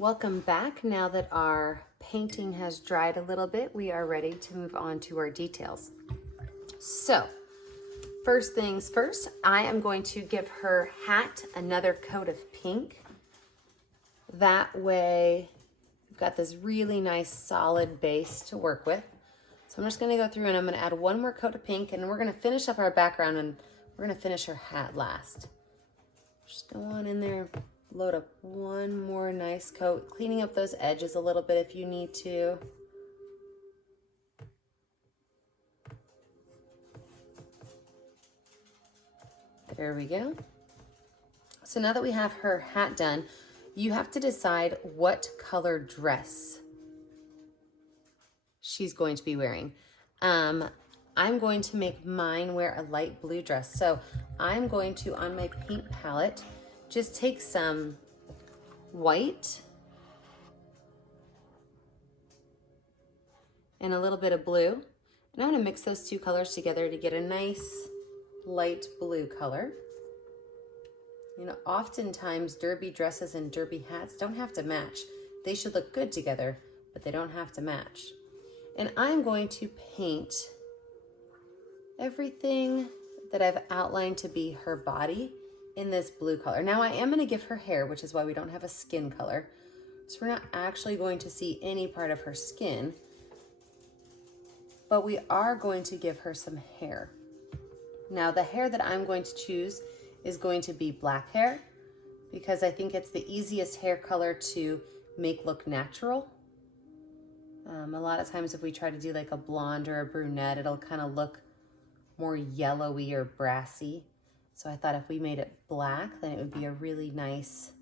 Welcome back. Now that our painting has dried a little bit, we are ready to move on to our details. So, first things first, I am going to give her hat another coat of pink. That way, we've got this really nice solid base to work with. So I'm just gonna go through and I'm gonna add one more coat of pink, and we're gonna finish up our background and we're gonna finish her hat last. Just go on in there, load up one more nice coat, cleaning up those edges a little bit if you need to. There we go. So now that we have her hat done, you have to decide what color dress she's going to be wearing. I'm going to make mine wear a light blue dress. So I'm going to, on my paint palette, just take some white and a little bit of blue. And I'm gonna mix those two colors together to get a nice light blue color. You know, oftentimes derby dresses and derby hats don't have to match. They should look good together, but they don't have to match. And I'm going to paint everything that I've outlined to be her body in this blue color. Now I am gonna give her hair, which is why we don't have a skin color. So we're not actually going to see any part of her skin, but we are going to give her some hair. Now the hair that I'm going to choose is going to be black hair because I think it's the easiest hair color to make look natural. A lot of times if we try to do like a blonde or a brunette, it'll kind of look more yellowy or brassy. So I thought if we made it black, then it would be a really nice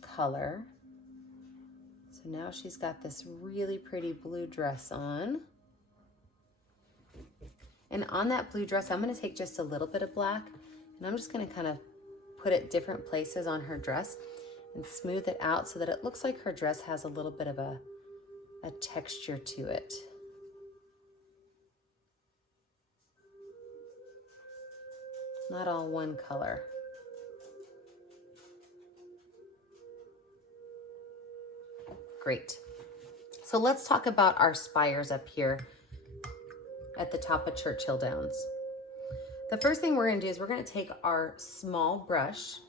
color. So now she's got this really pretty blue dress on. And on that blue dress, I'm gonna take just a little bit of black and I'm just gonna kind of put it different places on her dress and smooth it out so that it looks like her dress has a little bit of a texture to it. Not all one color. Great. So let's talk about our spires up here at the top of Churchill Downs. The first thing we're gonna do is we're gonna take our small brush,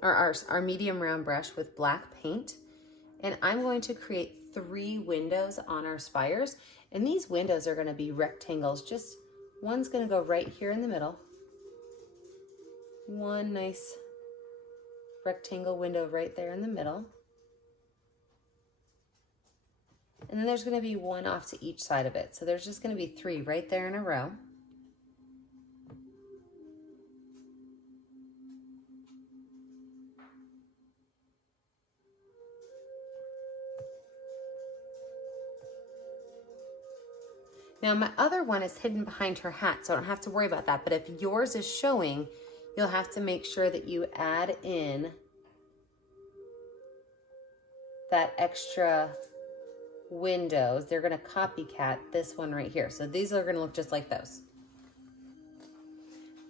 or our medium round brush with black paint, and I'm going to create 3 windows on our spires. And these windows are gonna be rectangles. Just one's gonna go right here in the middle. One nice rectangle window right there in the middle. And then there's gonna be one off to each side of it. So there's just gonna be 3 right there in a row. Now my other one is hidden behind her hat, so I don't have to worry about that. But if yours is showing, you'll have to make sure that you add in that extra windows. They're gonna copycat this one right here. So these are gonna look just like those.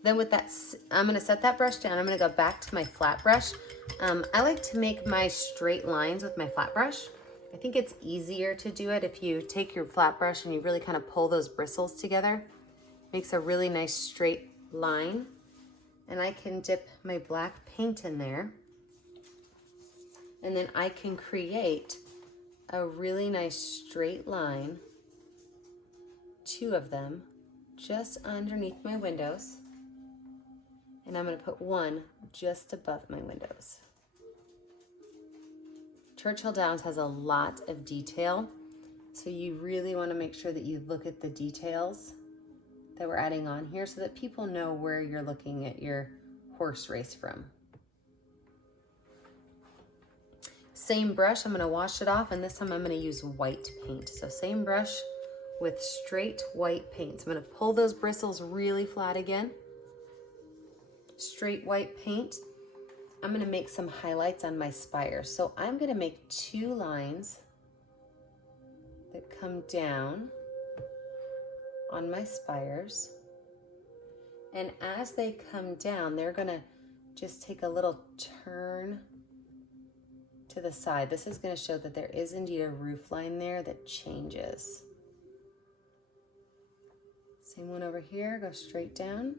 Then with that, I'm gonna set that brush down. I'm gonna go back to my flat brush. I like to make my straight lines with my flat brush. I think it's easier to do it if you take your flat brush and you really kind of pull those bristles together. Makes a really nice straight line. And I can dip my black paint in there. And then I can create a really nice straight line, 2 of them, just underneath my windows. And I'm gonna put one just above my windows. Churchill Downs has a lot of detail, so you really wanna make sure that you look at the details that we're adding on here so that people know where you're looking at your horse race from. Same brush, I'm gonna wash it off, and this time I'm gonna use white paint. So same brush with straight white paint. So I'm gonna pull those bristles really flat again. Straight white paint. I'm gonna make some highlights on my spires. So I'm gonna make 2 lines that come down on my spires. And as they come down, they're gonna just take a little turn to the side. This is going to show that there is indeed a roof line there that changes. Same one over here, go straight down,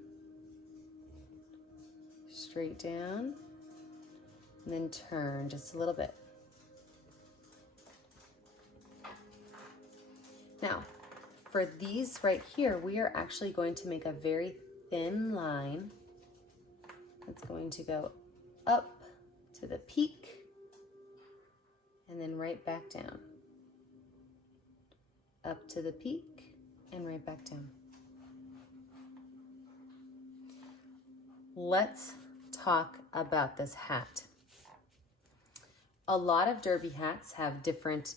and then turn just a little bit. Now, for these right here, we are actually going to make a very thin line that's going to go up to the peak and then right back down. Up to the peak and right back down. Let's talk about this hat. A lot of derby hats have different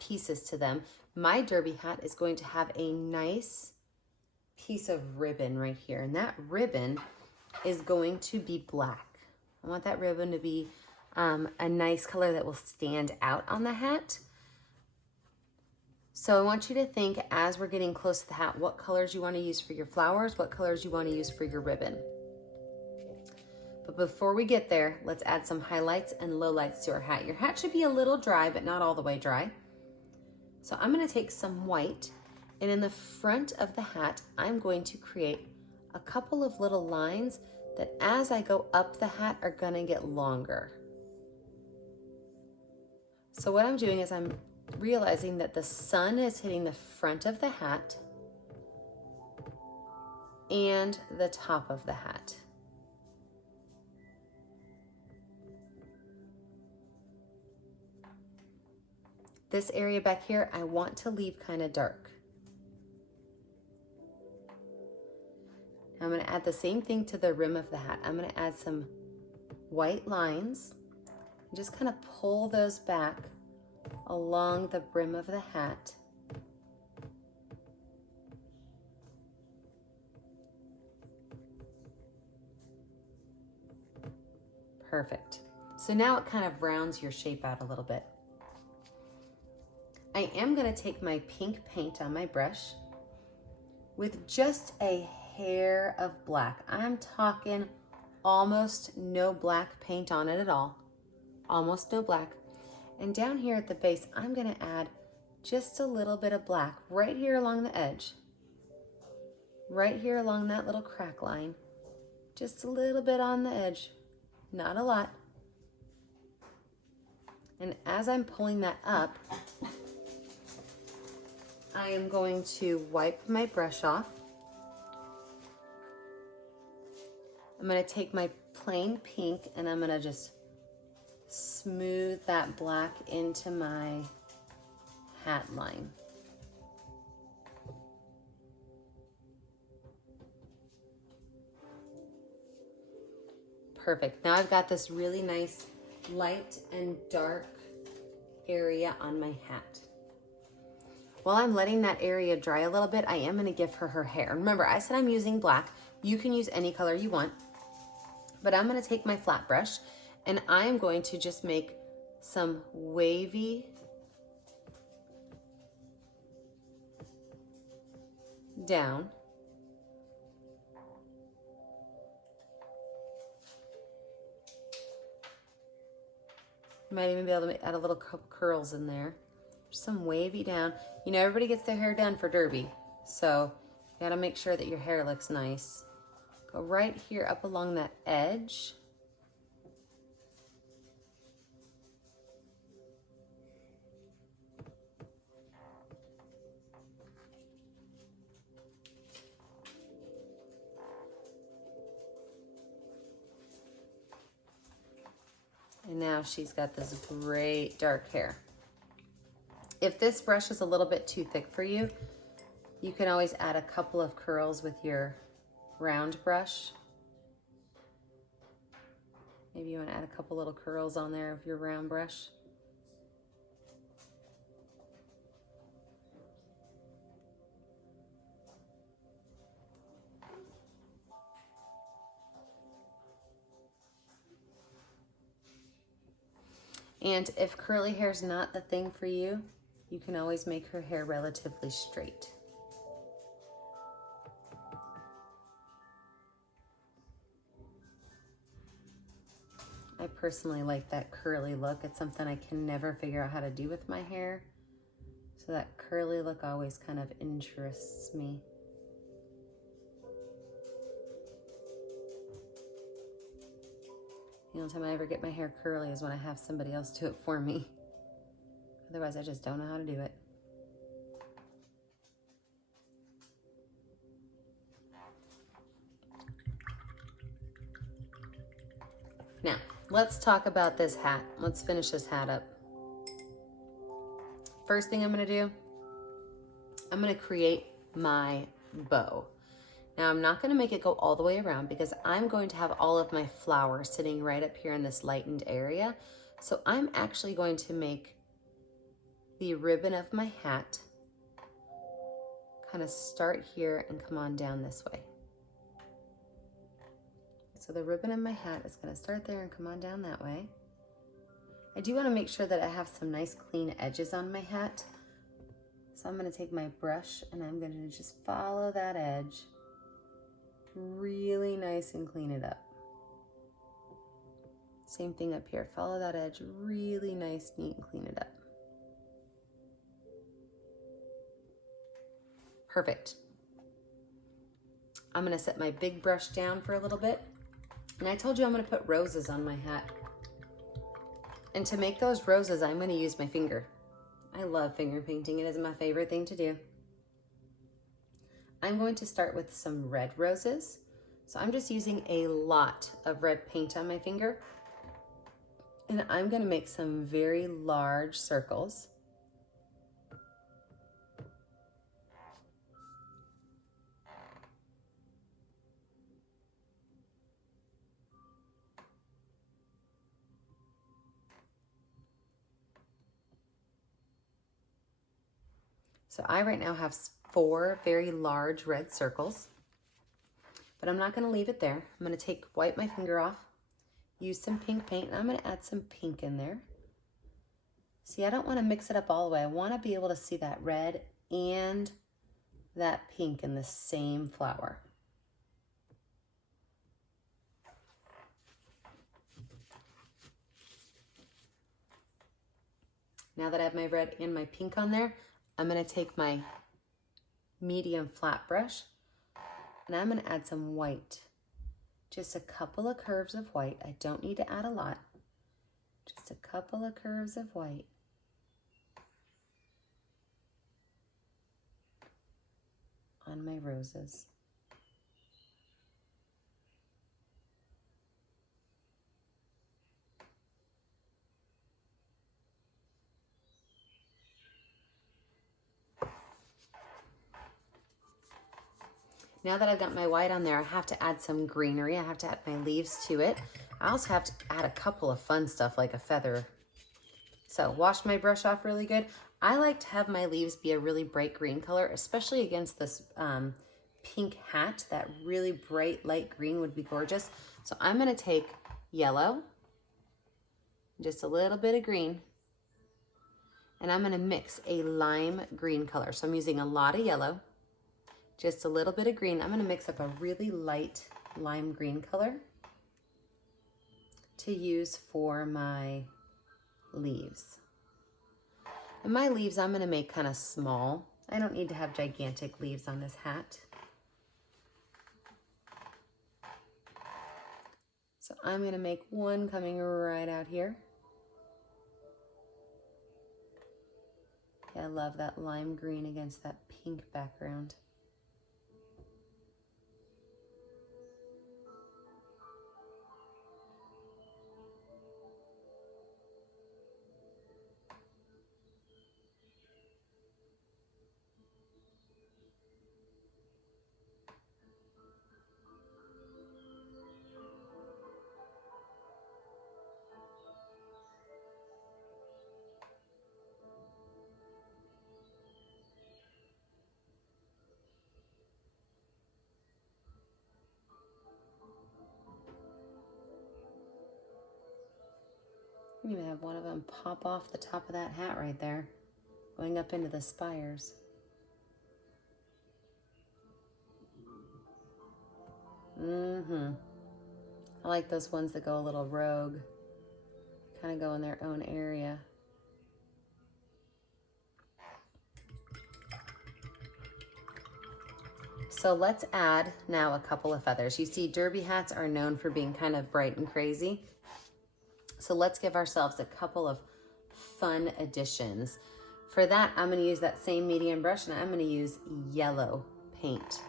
pieces to them. My derby hat is going to have a nice piece of ribbon right here, and that ribbon is going to be black. I want that ribbon to be a nice color that will stand out on the hat. So I want you to think, as we're getting close to the hat, what colors you want to use for your flowers, what colors you want to use for your ribbon. But before we get there, let's add some highlights and lowlights to our hat. Your hat should be a little dry, but not all the way dry. So I'm going to take some white, and in the front of the hat, I'm going to create a couple of little lines that as I go up the hat are going to get longer. So what I'm doing is I'm realizing that the sun is hitting the front of the hat and the top of the hat. This area back here, I want to leave kind of dark. Now I'm going to add the same thing to the rim of the hat. I'm going to add some white lines and just kind of pull those back along the brim of the hat. Perfect. So now it kind of rounds your shape out a little bit. I am going to take my pink paint on my brush with just a hair of black. I'm talking almost no black paint on it at all. Almost no black. And down here at the base, I'm going to add just a little bit of black right here along the edge. Right here along that little crack line. Just a little bit on the edge. Not a lot. And as I'm pulling that up, I am going to wipe my brush off. I'm going to take my plain pink and I'm going to just smooth that black into my hat line. Perfect. Now I've got this really nice light and dark area on my hat. While I'm letting that area dry a little bit, I am going to give her her hair. Remember, I said I'm using black. You can use any color you want. But I'm going to take my flat brush and I am going to just make some wavy down. You might even be able to add a little curls in there. Some wavy down. You know, everybody gets their hair done for derby, so you gotta make sure that your hair looks nice. Go right here up along that edge. And now she's got this great dark hair. If this brush is a little bit too thick for you, you can always add a couple of curls with your round brush. Maybe you want to add a couple little curls on there of your round brush. And if curly hair is not the thing for you, you can always make her hair relatively straight. I personally like that curly look. It's something I can never figure out how to do with my hair. So that curly look always kind of interests me. The only time I ever get my hair curly is when I have somebody else do it for me. Otherwise, I just don't know how to do it. Now, let's talk about this hat. Let's finish this hat up. First thing I'm gonna do, I'm gonna create my bow. Now, I'm not gonna make it go all the way around because I'm going to have all of my flowers sitting right up here in this lightened area. So I'm actually going to make the ribbon of my hat kind of start here and come on down this way. So the ribbon of my hat is going to start there and come on down that way. I do want to make sure that I have some nice clean edges on my hat. So I'm going to take my brush and I'm going to just follow that edge really nice and clean it up. Same thing up here. Follow that edge really nice, neat, and clean it up. Perfect. I'm going to set my big brush down for a little bit. And I told you I'm going to put roses on my hat. And to make those roses, I'm going to use my finger. I love finger painting. It is my favorite thing to do. I'm going to start with some red roses. So I'm just using a lot of red paint on my finger. And I'm going to make some very large circles. So I right now have 4 very large red circles, but I'm not going to leave it there. I'm going to wipe my finger off, use some pink paint, and I'm going to add some pink in there. See, I don't want to mix it up all the way. I want to be able to see that red and that pink in the same flower. Now that I have my red and my pink on there, I'm going to take my medium flat brush and I'm going to add some white. Just a couple of curves of white. I don't need to add a lot. Just a couple of curves of white. On my roses. Now that I've got my white on there, I have to add some greenery. I have to add my leaves to it. I also have to add a couple of fun stuff like a feather. So wash my brush off really good. I like to have my leaves be a really bright green color, especially against this pink hat. That really bright light green would be gorgeous. So I'm gonna take yellow, just a little bit of green, and I'm gonna mix a lime green color. So I'm using a lot of yellow, just a little bit of green. I'm gonna mix up a really light lime green color to use for my leaves. And my leaves I'm gonna make kind of small. I don't need to have gigantic leaves on this hat. So I'm gonna make one coming right out here. I love that lime green against that pink background. I'm gonna have one of them pop off the top of that hat right there, going up into the spires. I like those ones that go a little rogue. kind of go in their own area. So let's add now a couple of feathers. You see, derby hats are known for being kind of bright and crazy. So let's give ourselves a couple of fun additions. For that, I'm going to use that same medium brush, and I'm going to use yellow paint.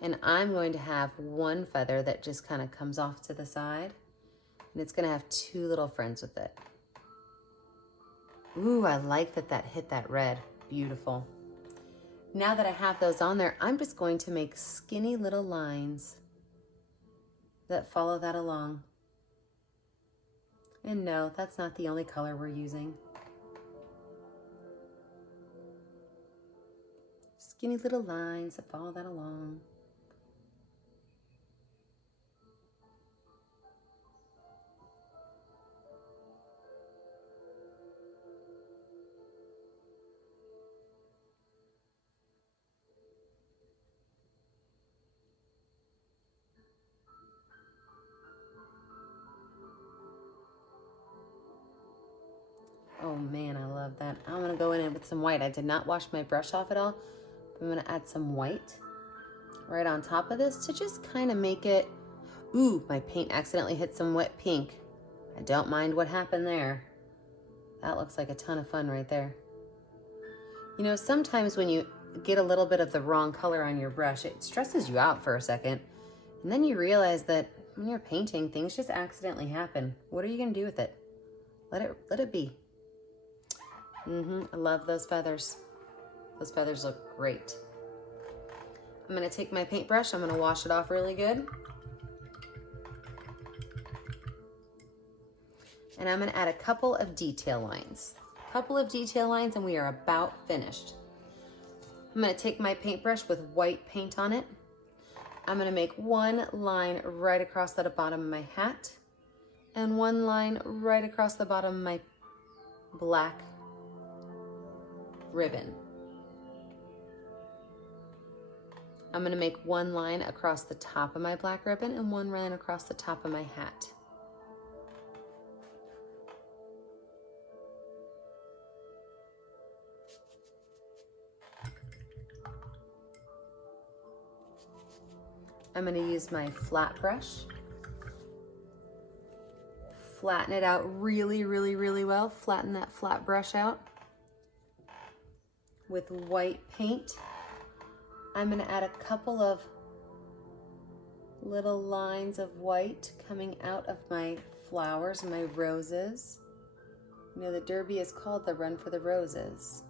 And I'm going to have one feather that just kind of comes off to the side, and it's going to have two little friends with it. Ooh, I like that that hit that red. Beautiful. Now that I have those on there, I'm just going to make skinny little lines that follow that along. And no, that's not the only color we're using. Skinny little lines that follow that along. Oh man, I love that. I'm gonna go in with some white. I did not wash my brush off at all. I'm gonna add some white right on top of this to just kind of make it, ooh, my paint accidentally hit some wet pink. I don't mind what happened there. That looks like a ton of fun right there. You know, sometimes when you get a little bit of the wrong color on your brush, it stresses you out for a second. And then you realize that when you're painting, things just accidentally happen. What are you gonna do with it? Let it be. I love those feathers. Those feathers look great. I'm gonna take my paintbrush, I'm gonna wash it off really good. And I'm gonna add a couple of detail lines. And we are about finished. I'm gonna take my paintbrush with white paint on it. I'm gonna make one line right across the bottom of my hat and one line right across the bottom of my black ribbon. I'm gonna make one line across the top of my black ribbon and one line across the top of my hat. I'm gonna use my flat brush, flatten it out really, really, really well. Flatten that flat brush out. With white paint, I'm gonna add a couple of little lines of white coming out of my flowers, my roses. You know, the derby is called the Run for the Roses.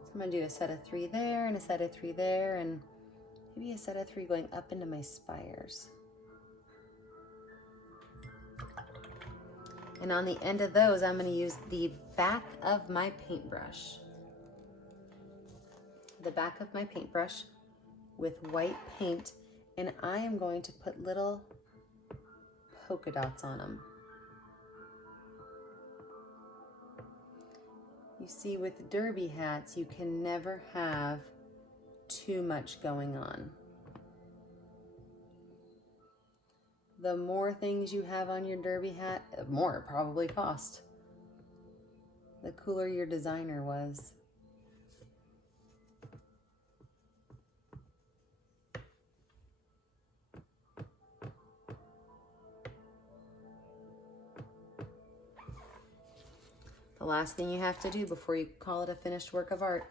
So I'm gonna do a set of 3 there and a set of 3 there and maybe a set of 3 going up into my spires. And on the end of those, I'm gonna use the back of my paintbrush. The back of my paintbrush with white paint, and I am going to put little polka dots on them. You see, with derby hats, you can never have too much going on. The more things you have on your derby hat, the more it probably cost. The cooler your designer was. The last thing you have to do before you call it a finished work of art,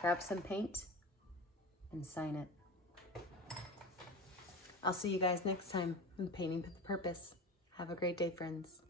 grab some paint and sign it. I'll see you guys next time in Painting with Purpose. Have a great day, friends.